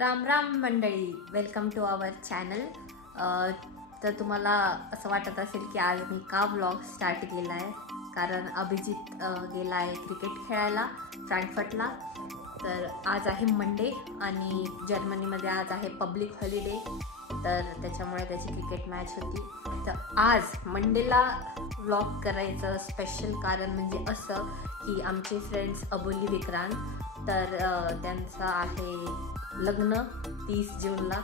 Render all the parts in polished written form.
राम राम मंडळी, welcome to our channel. तर तुम्हाला असं वाटत असेल की आज मी का व्लॉग स्टार्ट केला आहे, कारण अभिजित गेला आहे क्रिकेट खेळायला फ्रँकफर्टला। तर आज आहे मंडे आणि जर्मनीमध्ये आज आहे पब्लिक हॉलिडे, तर त्याच्यामुळे त्याची क्रिकेट मॅच होती। तर आज मंडेला व्लॉग करायचं स्पेशल कारण म्हणजे असं की आमचे फ्रेंड्स अबोली विक्रांत, तर त्यांचं आहे लग्न 30 जूनला,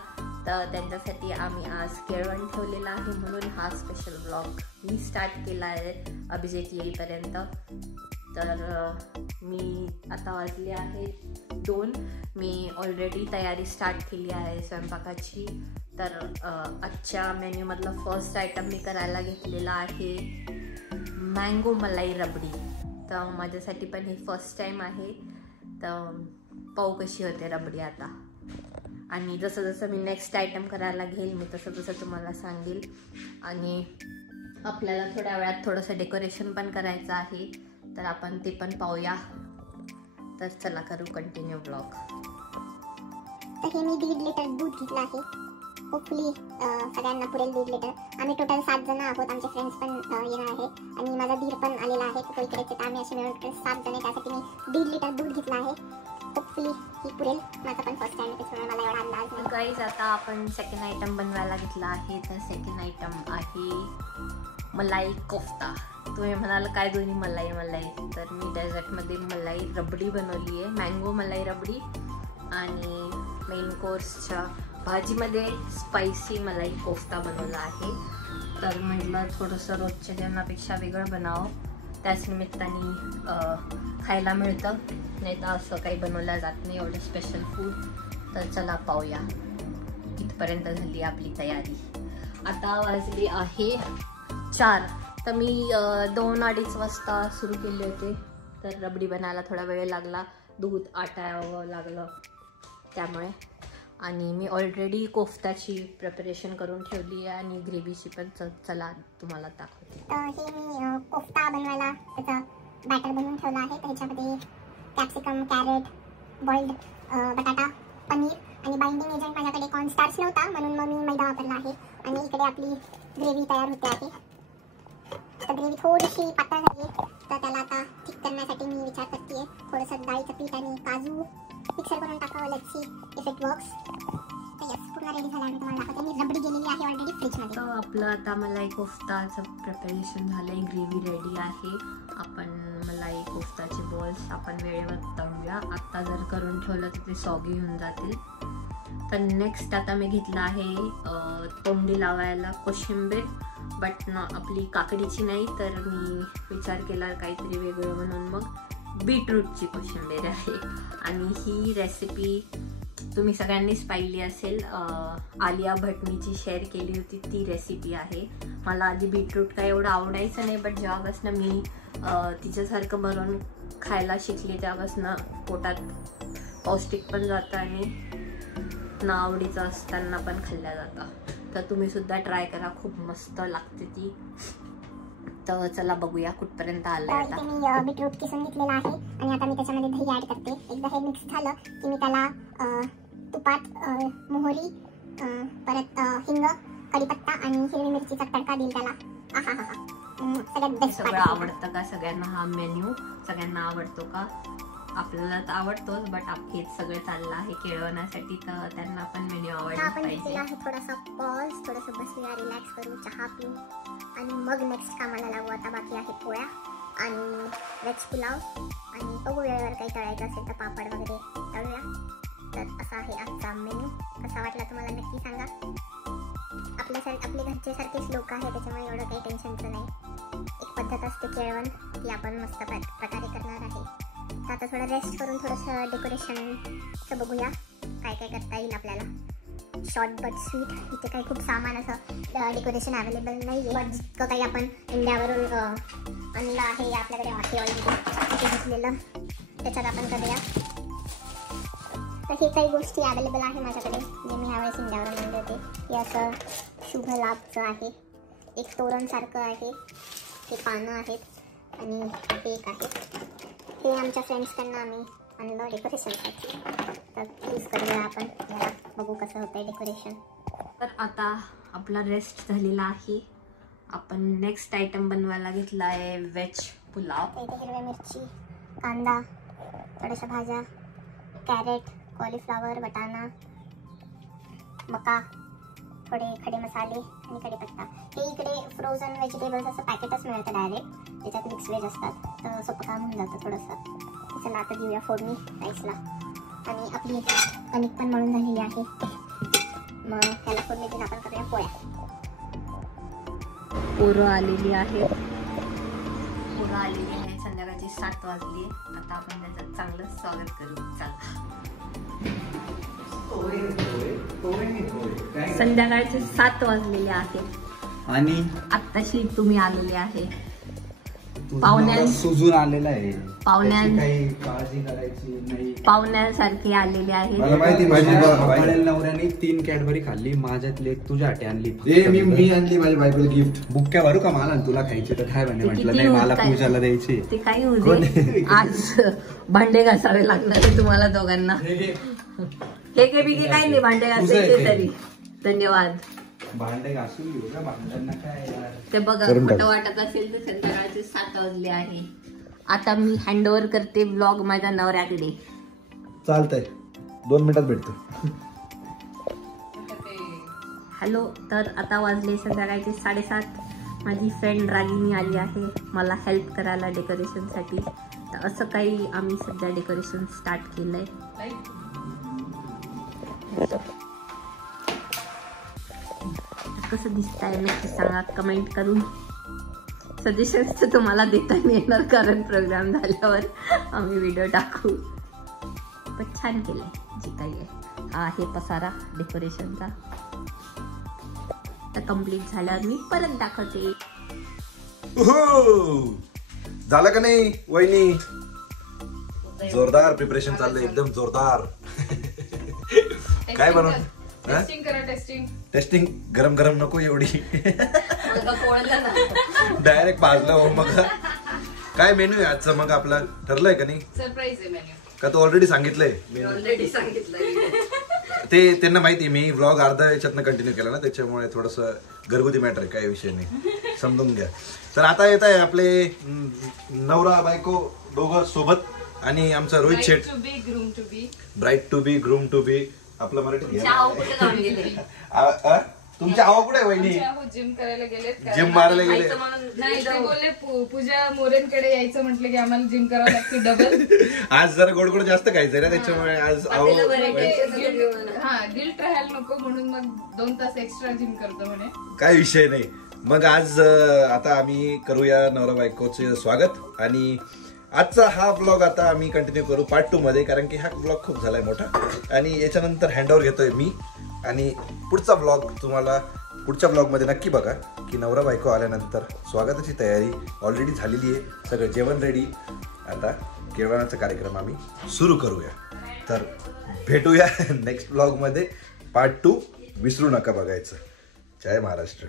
तर त्यांच्यासाठी आम्ही आज केळवण ठेवलेला आहे, म्हणून हा स्पेशल व्लॉग मी स्टार्ट केला आहे अभिजित येईपर्यंत। तर मी आता वाजले आहे 2, मी ऑलरेडी तयारी स्टार्ट केली आहे स्वयंपाकाची। तर आजच्या मेन्यूमधला फर्स्ट आयटम मी करायला घेतलेला आहे मँगो मलाई रबडी। तर माझ्यासाठी पण हे फर्स्ट टाईम आहे, तर पाहू कशी होते रबडी आता। आणि जसं जसं मी नेक्स्ट आयटम करायला घेईल मी तसं तसं तुम्हाला सांगेल। आणि आपल्याला थोड्या वेळात थोडंसं डेकोरेशन पण करायचं आहे, तर आपण ते पण पाहूया। तर चला करू कंटिन्यू ब्लॉग। तर हे मी 1.5 लिटर दूध घेतलं आहे, होपफुली सगळ्यांना पुरेल 1.5 लिटर। आम्ही टोटल 7 जण आहोत, आमचे फ्रेंड्स पण येणार आहे आणि माझा धीर पण आलेला आहे, तो इकडेच आहे। आम्ही असे मिळून 7 जण आहे, त्यासाठी मी 1.5 लिटर दूध घेतलं आहे। होपफुली ही पुरेल, माझा पण फर्स्ट टाइम आहे त्याच्यामुळे मला एवढा अंदाज नाही। गाईज आता आपण सेकंड आयटम बनवायला घेतला आहे, तर सेकंड आयटम आहे मलाई कोफ्ता। तुम्ही म्हणाल काय दोन्ही मलाई मलाई, तर मी डेझर्टमध्ये मलाई रबडी बनवली आहे, मँगो मलाई रबडी। आणि मेन कोर्सच्या भाजीमध्ये स्पायसी मलाई कोफ्ता बनवला आहे। तर म्हटलं थोडंसं रोजच्या जेवणापेक्षा वेगळं बनावं, त्याच निमित्ताने खायला मिळतं, नाही तर असं काही बनवलं जात नाही एवढं स्पेशल फूड। तर चला पाहूया, इथपर्यंत झाली आपली तयारी। आता वाजली आहे 4, तर मी 2-2:30 वाजता सुरू केले होते। तर रबडी बनायला थोडा वेळ लागला, दूध आटावं लागलं त्यामुळे। आणि मी ऑलरेडी कोफ्ताची प्रिपरेशन करून ठेवली आहे आणि ग्रेव्हीची पण, चला तुम्हाला दाखवते। तर हे मी कोफ्ता बनवायला त्याचं बॅटर बनवून ठेवलं आहे। तर ह्याच्यामध्ये कॅप्सिकम, कॅरेट, बॉइल्ड बटाटा, पनीर आणि बाइंडिंग एजंट माझ्याकडे कॉर्नस्टार्च नव्हता म्हणून मग मी मैदा वापरला आहे। आणि इकडे आपली ग्रेव्ही तयार होते आहे। तर ग्रेव्ही थोडीशी पातळ झाली, तर त्याला आता थिक करण्यासाठी मी विचार करते आहे थोडंसं डाळीचं पीठ आणि काजू मिक्सर करून टाकावं। Let's see if it works. तर यस, पूर्ण रेडी झाला आहे, तुम्हाला दाखवते। मी रबडी गेलेली आहे ऑलरेडी फ्रीजमध्ये। तर आपलं आता मलाई कोफ्ताचं प्रिपरेशन झालंय, ग्रेव्ही रेडी आहे। आपण मलाई कोफ्ताचे बॉल्स आपण वेळेवर तळूया, आता जर करून ठेवलं तर ते सॉगी होऊन जातील। तर नेक्स्ट आता मी घेतलं आहे तोंडी लावायला कोशिंबीर, बट आपली काकडीची नाही, तर मी विचार केला काहीतरी वेगळं म्हणून मग बीटरूटची कोशिंबीर आहे। आणि ही रेसिपी तुम्ही सगळ्यांनीच पाहिली असेल, आलिया भटनीची शेअर केली होती ती रेसिपी आहे। मला आधी बीटरूट काय एवढं आवडायचं नाही, बट जेव्हापासून मी तिच्यासारखं बनवून खायला शिकली तेव्हापासून पोटात पौष्टिक पण जातं आणि ना आवडीचं असताना पण खाल्ल्या जातं। तर तुम्ही सुद्धा ट्राय करा, खूप मस्त लागते ती। तर चला बघूया कुठपर्यंत आलं आहे आता। मी बीटरूट किसून घेतलेला आहे आणि आता मी त्याच्यामध्ये दही ॲड करते। एकदा हे मिक्स झालं की मी त्याला तुपात मोहरी, परत हिंग, कढीपत्ता आणि हिरवी मिरचीचा तडका देईल त्याला। सगळ्यात बेस्ट। सगळं आवडतं का सगळ्यांना हा मेन्यू? सगळ्यांना आवडतो का? आपल्याला तर आवडतोच, बट हेच सगळं चाललं आहे केळवण्यासाठी, तर त्यांना पण मेन्यू आवडला पाहिजे। थोडासा पॉज, थोडंसं बसूया, रिलॅक्स करू, चहा पिऊ आणि मग नेक्स्ट कामाला लागू। आता बाकी आहे पोळ्या आणि व्हेज पुलाव आणि बघू वेळेवर काही तळायचं असेल तर पापड वगैरे तळूया। तर असा आहे आजचा मेन्यू। कसा वाटला तुम्हाला नक्की सांगा। आपले घरचे सारखेच लोक आहे, त्याच्यामुळे एवढं काही टेन्शनचं नाही। एक पद्धत असते केळवण, ती आपण मस्त प्रकारे करणार आहे। तर आता थोडं रेस्ट करून थोडंसं डेकोरेशनचं बघूया काय काय करता येईल आपल्याला। शॉर्ट बट स्वीट, इथे काही खूप सामान असं डेकोरेशन अवेलेबल नाही आहे, बट जितकं काही आपण इंडियावरून आणलं आहे आपल्याकडे आहे ऑलरेडी तिथे घेतलेलं, त्याच्यात आपण करूया। तर हे काही गोष्टी अवेलेबल आहे माझ्याकडे जे मी ह्यावेळेस इंडियावरून आणले होते। हे असं शुभ लाभचं आहे, एक तोरणसारखं आहे, हे पानं आहेत आणि हे एक आहे। हे आमच्या फ्रेंड्सकडनं आम्ही आणलं डेकोरेशनसाठी, तर यूज करूया आपण याला। बघू कसं होतंय डेकोरेशन. तर आता आपला रेस्ट झालेला आहे. आपण नेक्स्ट आयटम बनवायला घेतला आहे व्हेज पुलाव. इथे हिरव्या मिरची, कांदा, थोड्याशा भाज्या, कॅरेट, कॉलीफ्लावर, वटाणा, मका, थोडे खडे मसाले आणि कढीपत्ता. हे इकडे फ्रोझन व्हेजिटेबल्स असं पॅकेटच मिळतं डायरेक्ट, त्याच्यात मिक्स व्हेज असतात, तर सोपं काम होऊन जातं थोडंसं. चला आता देऊया फोडणी राईसला. आणि आपली कणिक पण मळून झालेली आहे, मग त्याला फोडणी देऊन आपण करूया पोळ्या. पोरं आलेली आहे, संध्याकाळची 7 वाजली. आता आपण त्याचं चांगलं स्वागत करू. चला. संध्याकाळचे 7 वाजलेले आहेत आणि आत्ताशी तुम्ही आलेले आहे. सुजून आलेला आहे, काही काळजी करायची नाही. पाहुण्यांसारखे आलेले आहेत. मला माहिती माझ्या नवऱ्याने 3 कॅडबरी खाल्ली, माझ्यातली एक तुझ्यासाठी आणली. मी आणली माझ्या बायकोला गिफ्ट. बुक्क्या भरू का मला, तुला खायची तर काय म्हणे. म्हटलं नाही, मला पूजाला द्यायची. ते काही होते. आज भांडे घासावे लागणार तुम्हाला दोघांना. हे बिगे काही नाही, भांडे घासायचे तरी. धन्यवाद. भांडे घासून घेऊ का, भांड्यांना काय यार. ते बघा, खोटं वाटत असेल तर संध्याकाळचे 7 वाजले आहे. आता मी हँडओव्हर करते ब्लॉग माझ्या नवऱ्याकडे. चालतंय, 2 मिनिटात भेटतो. हॅलो. तर आता वाजले संध्याकाळचे 7:30. माझी फ्रेंड रागिनी आली आहे मला हेल्प करायला डेकोरेशनसाठी. तर असं काही आम्ही सध्या डेकोरेशन स्टार्ट केलंय. कसं दिसतंय नक्की सांगा कमेंट करून. सजेशन्स तर तुम्हाला देता येणार, कारण प्रोग्राम झाल्यावर आम्ही व्हिडिओ टाकू. पण छान केलंय जे काही आहे. हा आहे पसारा डेकोरेशनचा. तर कम्प्लीट झाल्यावर मी परत दाखवते. झालं का नाही वहिनी? जोरदार प्रिपरेशन चाललंय, एकदम जोरदार. काय बनव टेस्टिंग गरम गरम नको एवढी, डायरेक्ट भाजलं हो. मग काय मेन्यू आहे आजचं? मग आपला ठरलंय का नाही? सरप्राईज आहे मेन्यू का तू ऑलरेडी सांगितलंय? ते त्यांना माहिती, मी व्लॉग अर्धा याच्यातनं कंटिन्यू केला ना, त्याच्यामुळे थोडस घरगुती मॅटर आहे, काही विषय नाही, समजून घ्या. तर आता येत आहे आपले नवरा बायको दोघं सोबत, आणि आमचा Rohit Sheth. Bride to be groom to be. आपलं मराठी तुमच्या आवा कुठे वहिनी? जिम करायला गेलेत, जिम मारायला गेले. नाही ते बोलले पूजा मोरेंकडे यायचं म्हटलं की आम्हाला जिम करावं लागते डबल. आज जरा गोड गोड जास्त खायचं ना, त्याच्यामुळे आज गिल्ट राहायला नको म्हणून मग 2 तास एक्स्ट्रा जिम करतो म्हणे. काय विषय नाही. मग आज आता आम्ही करूया नवरा बायकोचे स्वागत, आणि आजचा हा ब्लॉग आता आम्ही कंटिन्यू करू पार्ट 2 मध्ये, कारण की हा ब्लॉग खूप झालाय मोठा, आणि याच्यानंतर हँडओव्हर घेतोय मी. आणि पुढचा ब्लॉग तुम्हाला पुढच्या ब्लॉगमध्ये नक्की बघा, की नवरा बायको आल्यानंतर स्वागताची तयारी ऑलरेडी झालेली आहे, सगळं जेवण रेडी. आता केळवणाचा कार्यक्रम आम्ही सुरू करूया. तर भेटूया नेक्स्ट ब्लॉगमध्ये पार्ट 2. विसरू नका बघायचं. जय महाराष्ट्र.